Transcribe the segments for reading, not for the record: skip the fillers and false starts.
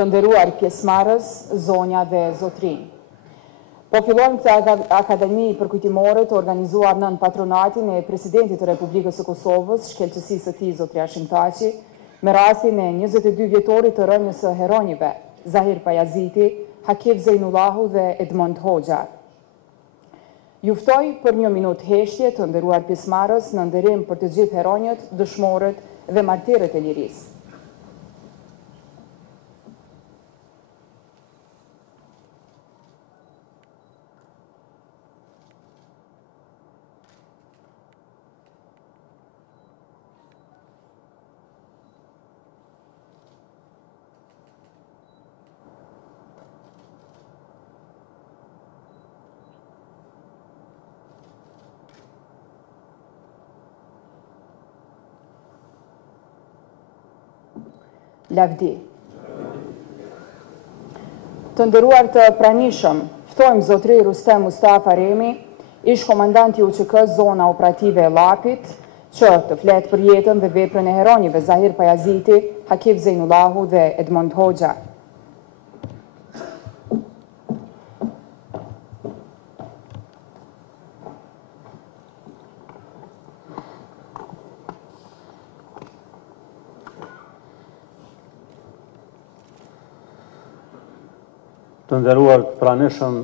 Të nderuar pjesëmarrës, zonja dhe zotrinj. Po fillojmë këtë Akademi përkujtimore të organizuar nën patronatin e Presidentit të Republikës së Kosovës, shkelçësisë së tij zotëria Shimtaçi, me rastin e 22 vjetorit të rënies së heronjve, Zahir Pajazitit, Hakif Zejnullahut dhe Edmond Hoxhës. Ju ftoj për 1 minutë heshtje të nderuar pjesëmarrës në nderim për të gjithë heronjët, dëshmorët dhe martirët e lirisë. Lavdi. Të nderuar të pranishëm, ftojmë zotri Rustem Mustafa Remi, ish komandanti UÇK zona operative e Llapit, që të fletë për jetën dhe veprën e heronjve Zahir Pajazitit, Hakif Zejnullahut dhe Edmond Hoxhës. Të nderuar të pranishëm,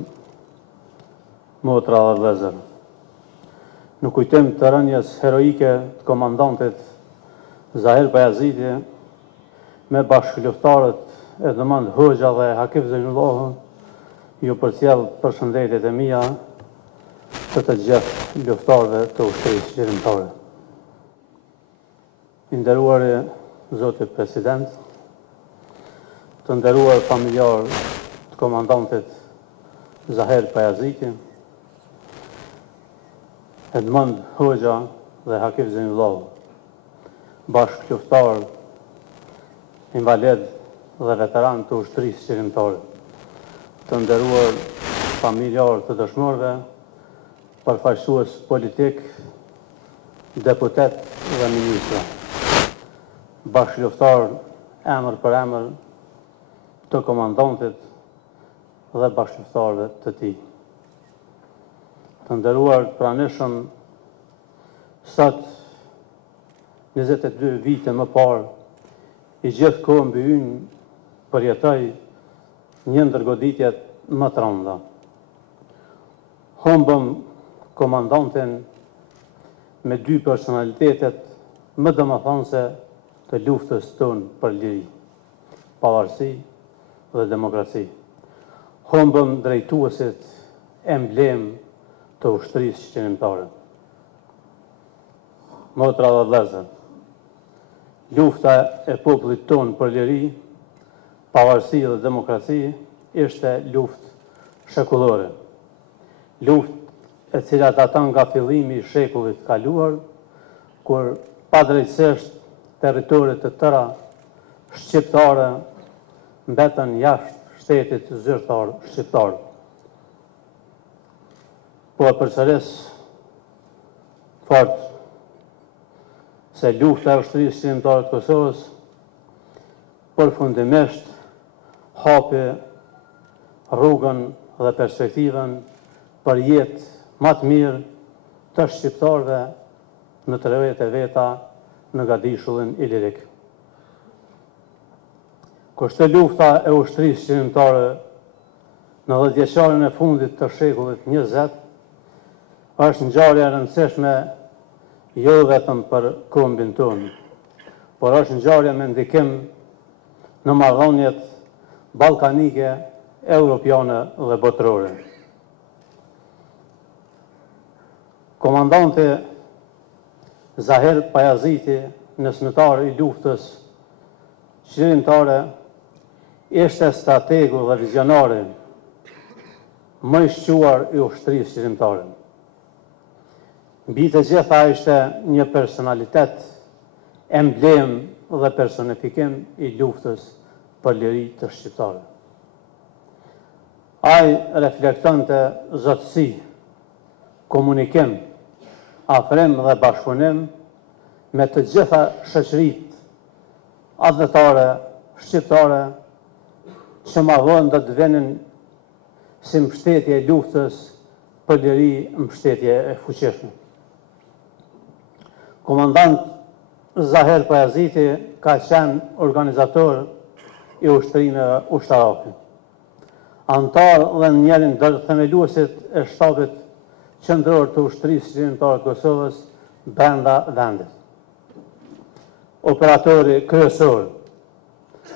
motra dhe vëllezër. Në kujtim të rënies heroike të komandantit Zahir Pajazitit me bashkëluftëtarët Edmond Hoxhës dhe Hakif Zejnullahut, ju përcjell përshëndetjet e mia të gjithë luftëtarëve të ushtrisë qëndrore. I nderuari Zoti President, të nderuar familjarë komandantit Zahir Pajazitit, Edmond Hoxhës dhe Hakif Zejnullahut, bashkëluftëtar, invalid dhe veteran të ushtrisë qëndrore, të nderuar familjarë të dëshmorëve, përfaqësues politik, deputet dhe ministra, bashkëluftëtar emër për emër të komandantit dhe bashkëluftëtarëve të tij. Të nderuar pranishëm, sot 22 vite më parë, i gjithë kohë mbi ynë përjetoi një ndër goditjet më të rënda. Humbëm komandantin me 2 personalitetet më domethënëse të luftës tonë për liri, pavarësi dhe demokraci. Humbëm drejtuesit emblem të ushtrisë qëndrore. Motra dhe vëllezër, lufta e popullit tonë për liri, pavarësi dhe demokraci ishte luftë shekullore. Luftë e cila daton nga fillimi i shekullit kaluar, kur padrejtësisht territoret të tëra shqiptare mbetën jashtë shtetit zyrtar shqiptar. Po e përsëris fort se lufta e ushtrisë qëndrore të Kosovës përfundimisht hapi rrugën dhe perspektivën për jetë më të mirë të shqiptarëve në trevet e veta në gadishullin ilirik. Kështu lufta e ushtrisë qëndrore në 10 vjeçarin e fundit të shekullit 20 është ngjarje e rëndësishme jo vetëm për kombin tonë, por është ngjarje me ndikim në marrëdhëniet ballkanike, europiane dhe botërore. Komandanti Zahir Pajaziti, nësëmëtar i luftës qëndrore, ishte strategu dhe vizionari më i shquar i ushtrisë qëndrore. Mbi të gjitha ishte një personalitet, emblem dhe personifikim i luftës për liri të shqiptarëve. Ai reflektonte zotësi, komunikim, afrim dhe bashkëpunim me të gjitha shoqëritë advetare, shqiptare që ma vonë do të venin si mbështetje e luftës për liri mbështetje e fuqishme. Komandant Zahir Pajazitit ka qenë organizator i ushtrimeve ushtarake. Antar dhe njërin ndër themeluesit e shtabit qendror të ushtrisë qendrore të Kosovës brenda vendit. Operatori kryesor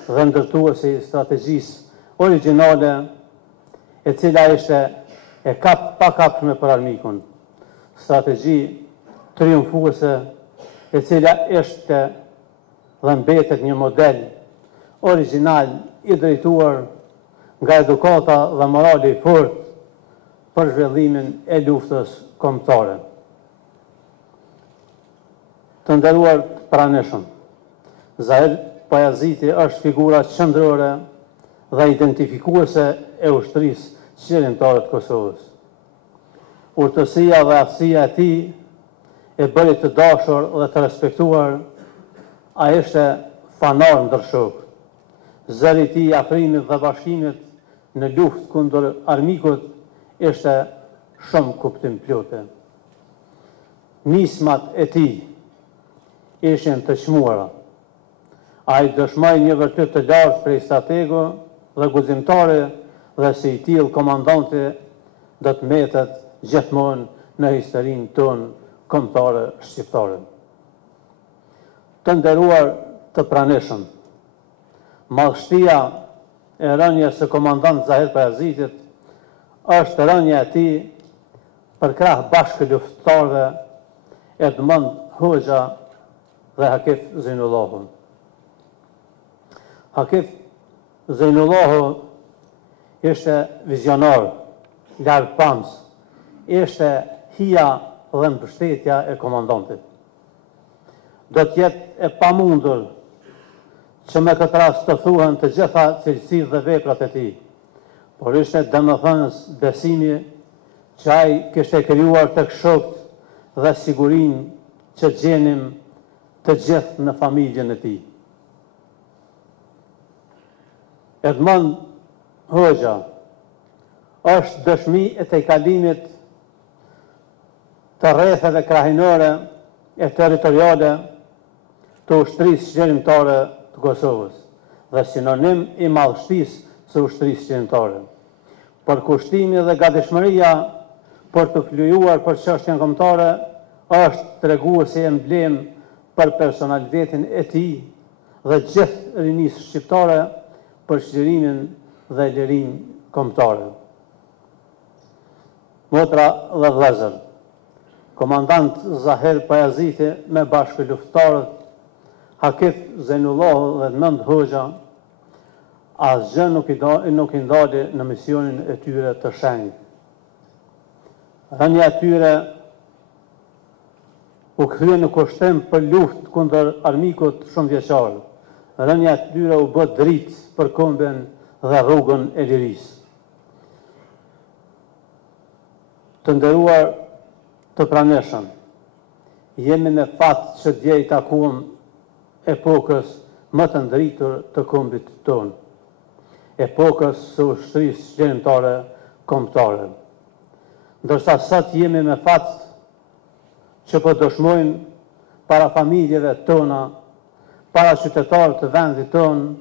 dhe ndërtuesi i strategjisë origjinale e cila ishte e pakapshme për armikun. Strategji triumfuese e cila ishte dhe mbetet një model origjinal i drejtuar nga edukata dhe morali i fortë për zhvillimin e luftës kombëtare. Të nderuar pranishëm, Zahir Pajaziti është figura qendrore dhe identifikuese e ushtrisë qendrore të Kosovës. Urtësia dhe aftësia e tij e bëri të dashur dhe të respektuar. Ai ishte fanar ndër shok. Zëri i tij i afrimit dhe bashkimit në luftë kundër armikut ishte shumë kuptim plotë. Nismat e tij ishin të çmuara. Ai dëshmoi një vërtet të lartë prej strategu dhe guximtare dhe si i tillë komandanti do të mbetet gjithmonë në historinë tonë kombëtare shqiptare. Të nderuar të pranishëm, madhështia e rënies së komandant Zahir Pajazitit është rënia e tij për krah bashkëluftëtarëve Edmond Hoxhës dhe Hakif Zejnullahut. Hakif Zejnullahut ishte vizionar, largpams, ishte hija dhe mbështetja e komandantit. Do të jetë e pamundur që me këtë rast të thuhen të gjitha cilësitë dhe veprat e tij, por ishte domethënës besimi që ai kishte krijuar tek shokët dhe sigurinë që gjenim të gjithë në familjen e tij. Edmond Hoxhës është dëshmi e tejkalimit të rrethave krahinore e territoriale të ushtrisë qendrore të Kosovës dhe sinonim i madhështisë së ushtrisë qendrore. Përkushtimi dhe gatishmëria për të flujuar për çështjen kombëtare është treguesi emblem për personalitetin e tij dhe gjithë rinisë shqiptare për shqirimin dhe lirinë kombëtare. Motra dhe vëllezër, komandant Zahir Pajaziti me bashkëluftëtarët Hakif Zejnullahut dhe Edmond Hoxhës asgjë nuk i ndali në misionin e tyre të shenjtë. Rënia e tyre u krye në kushtim për luftë kundër armikut shumëvjeçar. Rënia e tyre u bë dritë për kombën dhe rrugën e lirisë. Të nderuar të pranishëm, jemi me fat që dje i takuam epokës më të ndritur të kombit tonë, epokës së ushtrisë qendrore kombëtare. Ndërsa sot jemi me fat që po dëshmojmë para familjeve tona, para qytetarëve të vendit tonë,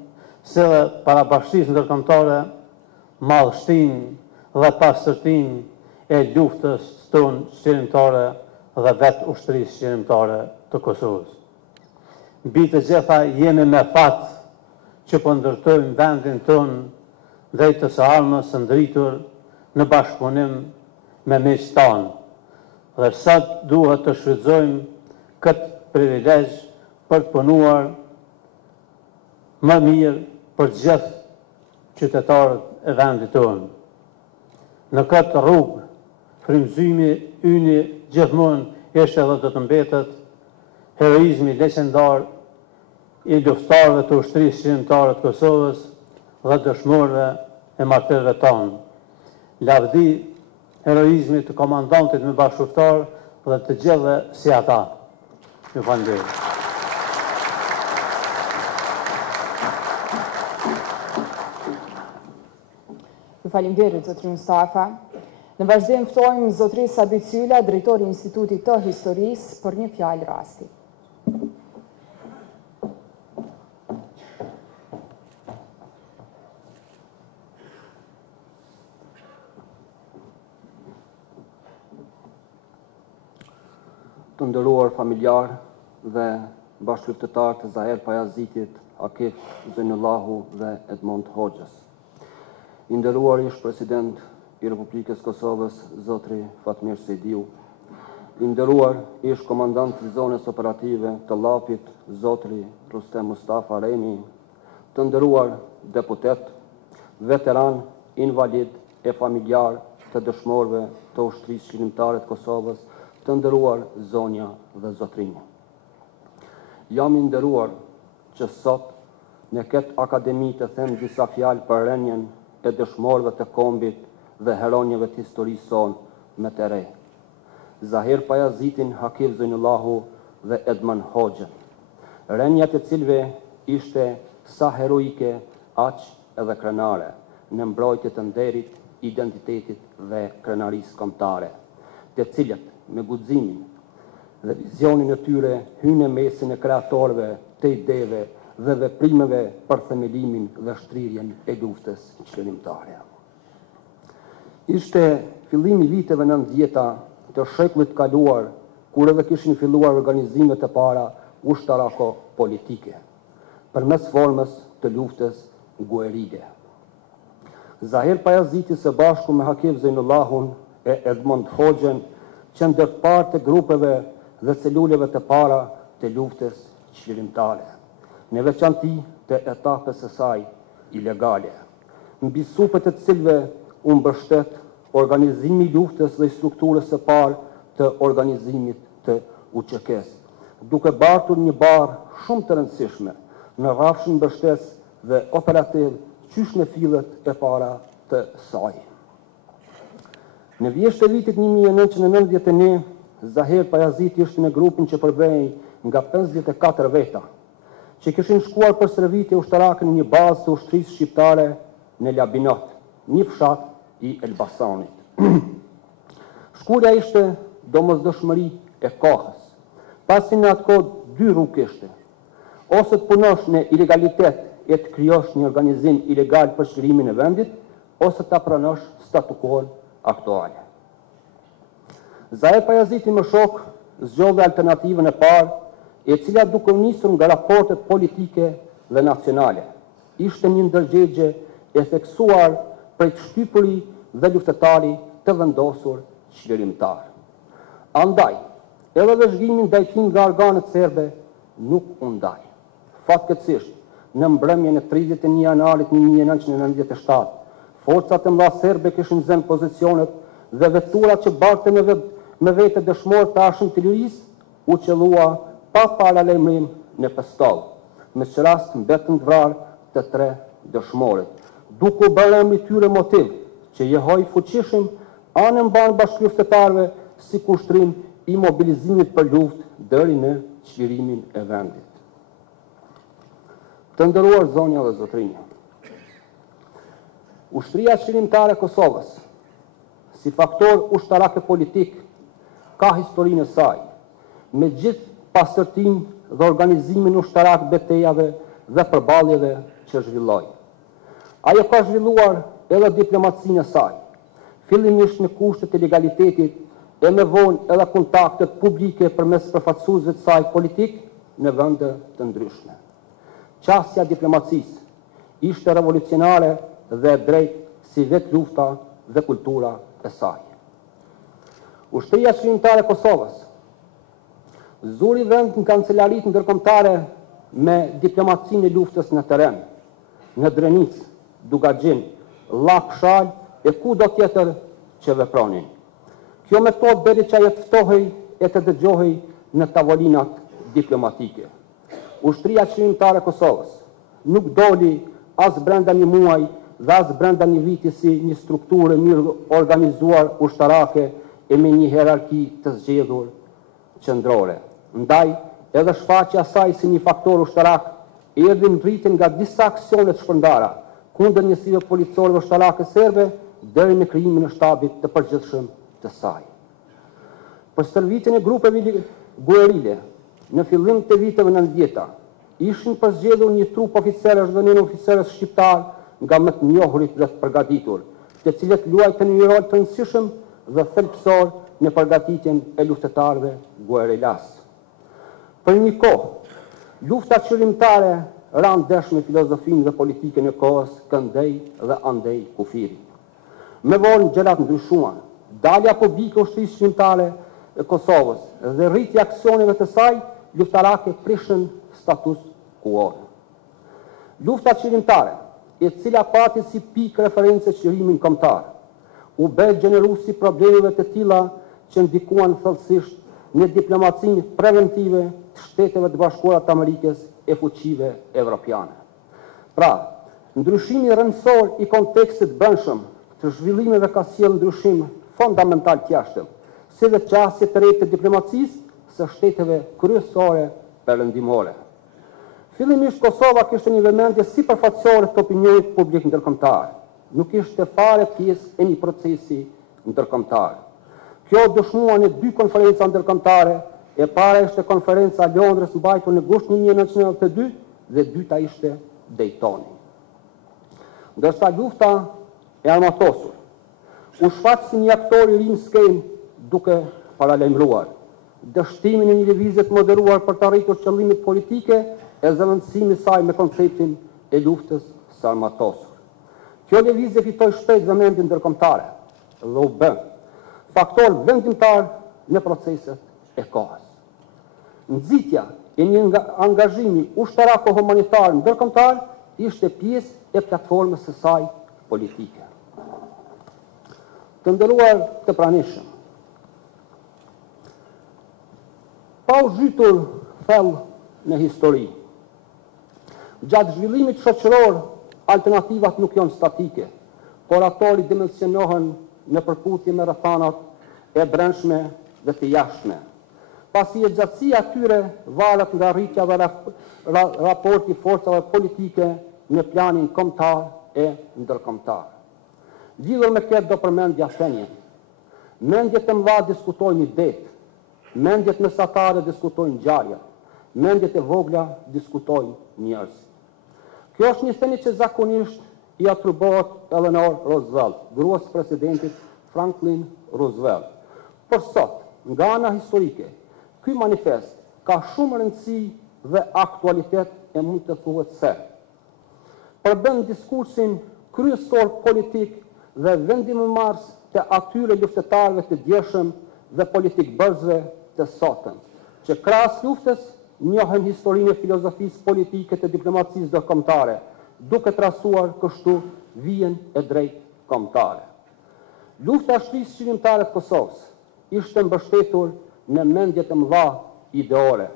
se dhe para bashkisë ndërkombëtare, madhështinë dhe pastërtinë e luftës tonë qendrore dhe vetë ushtrisë qendrore të Kosovës. Mbi të gjitha jemi me fat që po ndërtojmë vendin tonë drejt të së armës së ndritur në bashkëpunim me miqtë tanë. Dhe sot duhet të shfrytëzojmë këtë privilegj për të punuar më mirë për gjithë qytetarët e vendit tonë. Në këtë rrugë, frymëzimi ynë gjithmonë ishte dhe do të mbetet heroizmi legjendar i luftëtarëve të ushtrisë qendrore të Kosovës dhe dëshmorëve e martirëve tanë. Lavdi heroizmi të komandantit me bashkëluftar dhe të gjithëve si ata. Ju falenderoj. Faleminderit, zotri Mustafa. Në vazhdim ftojmë zotri Sabit Sylla, drejtori i Institutit të Historisë, për një fjalë rasti. Të nderuar familjar dhe bashkëpunëtar të Zahir Pajazitit, Hakif Zejnullahut dhe Edmond Hoxhës. I nderuar ish president i Republikës Kosovës, zotri Fatmir Sejdiu. I nderuar ish komandant i zonës operative të Llapit, zotri Rustem Mustafa Remi. Të nderuar deputet, veteran, invalid e familjar të dëshmorëve të ushtrisë shërimtare të Kosovës, të nderuar zonja dhe zotrinja. Jam i nderuar që sot në këtë akademi të them disa fjalë për rënien e dëshmorëve të kombit dhe heronjeve të historisë sonë me të re. Zahir Pajazitin, Hakif Zejnullahut dhe Edmond Hoxhën. Rënja të cilëve ishte sa heroike, aq edhe krenare në mbrojtje të nderit, identitetit dhe krenarisë kombëtare, të cilët me guximin dhe vizionin e tyre hynë në mesin e kreatorëve të ideve dhe veprimeve për themelimin dhe shtrirjen e luftës çlirimtare. Ishte fillimi i viteve 90 të shekullit kaluar, kur edhe kishin filluar organizimet e para ushtarako-politike, përmes formës të luftës guerrille. Zahir Pajaziti së bashku me Hakif Zejnullahun e Edmond Hoxhën që ndërparë të grupeve dhe celuleve të para të luftës çlirimtare, në veçanti të etapës së saj ilegale, mbi supët e të cilëve u mbështet organizimi i luftës dhe strukturës së parë të organizimit të UÇK-s, duke bartur një barë shumë të rëndësishme në rrafshin mbështetës dhe operativ qysh në fillet e para të saj. Në vjesht e vitit 1991, Zahir Pajaziti ishte në grupin që përbëhej nga 54 veta, që kishin shkuar për shërbime ushtarake në një bazë të ushtrisë shqiptare në Labinot, një fshat i Elbasanit. Shkurja ishte domosdoshmëri e kohës, pasi në atë kohë dy rrugë kishte: ose të punosh në ilegalitet e të krijosh një organizim ilegal për çliриmin e vendit, ose ta pranosh statu quo aktuale. Zahir Pajaziti më shok zgjodhi alternativën e parë, e cila duke nisur nga raportet politike dhe nacionale, ishte një ndërgjegje e theksuar prej të shtypuri dhe luftetari të vendosur çlirimtar. Andaj, edhe vëzhgimin ndaj tij nga organet serbe nuk u ndaj. Fatkeqësisht, në mbrëmjen e 31 janarit 1997, forcat e mëdha serbe kishin zënë pozicionet dhe veturat që bartën me vete dëshmorë të arshëm të lirisë u qellua pa paralajmërim në Pestall, me që rast mbetën të vrarë të 3 dëshmorët, duke u bërë emri tyre motiv që jehoj fuqishëm anën mban bashkëluftëtarëve si kushtrim i mobilizimit për luftë deri në çlirimin e vendit. Të nderuar zonja dhe zotrinja, ushtria çlirimtare e Kosovës, si faktor ushtarak e politik, ka historinë e saj, me gjithë pastërtinë dhe organizimin ushtarak betejave dhe përballjeve që zhvilloi. Ajo ka zhvilluar edhe diplomacinë e saj, fillimisht në kushtet e legalitetit e me vonë edhe kontaktet publike përmes përfaqësuesve të saj politik në vende të ndryshme. Qasja diplomacisë ishte revolucionare dhe drejt si vetë lufta dhe kultura e saj. Ushtria çlirimtare e Kosovës zuri vend në kancelarit ndërkombëtare me diplomacinë e luftës në terren, në Drenis, Dugaxhin, Llakshal e kudo tjetër që vepronin. Kjo metodë deri që ajo ftohej e të dëgjohej në tavolinat diplomatike. Ushtria çlirimtare e Kosovës nuk doli as brenda një muaj dhe as brenda një viti si një strukturë mirë organizuar ushtarake e me një hierarki të zgjedhur qendrore. Ndaj, edhe shfaqja saj si një faktor ushtarak erdhi në rritjen nga disa aksione të shpërndara kundër njësive policorëve ushtarake serbe deri në krijimin e shtabit të përgjithshëm të saj. Për stërvitjen e grupeve guerile në fillim të viteve 90 ishin përzgjedhur një trup oficerësh dhe një oficerës shqiptar nga më të njohurit dhe të përgatitur, të cilët luajtën një rol të rëndësishëm dhe thelbësor në përgatitjen e luftëtarëve guerilas. Për një kohë, lufta qëllimtare ranë desh me filozofinë dhe politikën e kohës këndej dhe andej kufiri. Me vonë gjërat ndryshuan, dalja publike e ushtrisë qëllimtare e Kosovës dhe rritja aksioneve të saj luftarake prishën status quo. Lufta qëllimtare, e cila pati si pikë referencë qëllimin kombëtar, u bë gjenerues si problemeve të tilla që ndikuan thellësisht në diplomacinë preventive të Shteteve të Bashkuara të Amerikës e fuqive evropiane. Pra, ndryshimi rëndësor i kontekstit brendshëm të zhvillimeve ka sjellë ndryshim fundamental të jashtëm, si dhe qasje të re të diplomacisë së shteteve kryesore perëndimore. Fillimisht Kosova kishte një vëmendje sipërfaqësore të opinionit publik ndërkombëtar. Nuk ishte fare pjesë e një procesi ndërkombëtar. Kjo dëshmuar në 2 konferenca ndërkombëtare, e para ishte konferenca e Londrës mbajtur në gusht 1992 dhe dyta ishte Daytoni. Ndërsa lufta e armatosur u shfaq si një aktor i ri në skenë duke paralajmëruar dështimin e një lëvizje të moderuar për të arritur qëllimit politike e zëvendësimit saj me konceptin e luftës së armatosur. Kjo lëvizje fitoi shpejt vëmendjen ndërkombëtare dhe u bë faktor vendimtar në proceset e kohës. Nxitja e një angazhimi ushtarako-humanitar ndërkombëtar ishte pjesë e platformës së saj politike. Të nderuar të pranishëm, pa u zhytur thellë në histori, gjatë zhvillimit shoqëror, alternativat nuk janë statike, por ato ridimensionohen në përputhje me rrethanat e brendshme dhe të jashtme. Pasi e gjatësia atyre varet nga rritja dhe raporti forcave politike në planin kombëtar e ndërkombëtar. Lidhur me këtë do përmendja thënien. Mendjet e mëdha diskutojnë idetë, mendjet mesatare diskutojnë ngjarje, mendjet e vogla diskutojnë njerëz. Kjo është një thënie që zakonisht i atribuohet Eleanor Roosevelt, gruas së presidentit Franklin Roosevelt. Por sot, nga ana historike, ky manifest ka shumë rëndësi dhe aktualitet e mund të thuhet se përbën diskursin kryesor politik dhe vendimmarrës të atyre luftëtarëve të djeshëm dhe politikbërësve të sotëm, që krahas luftës njohen historinë e filozofisë politike të diplomacisë ndërkombëtare, duke trasuar kështu vijën e drejtë kombëtare. Lufta e shtrisë qëllimtare të Kosovës ishte mbështetur në mendjet e mëdha ideore,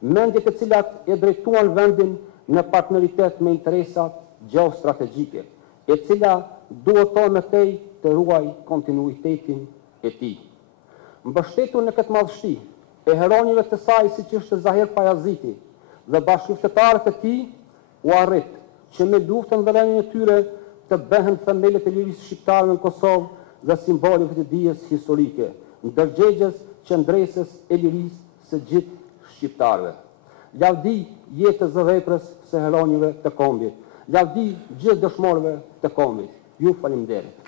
mendjet e cilat e drejtuan vendin në partneritet me interesat gjeostrategjike, e cila duhet me tej të ruaj kontinuitetin e tij. Mbështetur në këtë madhështi e heronjëve të saj siç ishte Zahir Pajazitit dhe bashkëftetarët e tij, u arrit që me luftën dhe rënien e tyre të bëhen themelet e lirisë shqiptare në Kosovë dhe simboleve të dijes historike, ndërgjegjes qendresës e lirisë së gjithë shqiptarëve. Lavdi jetës dhe veprës së heronjëve të kombit. Lavdi gjithë dëshmorëve të kombit. Ju faleminderit.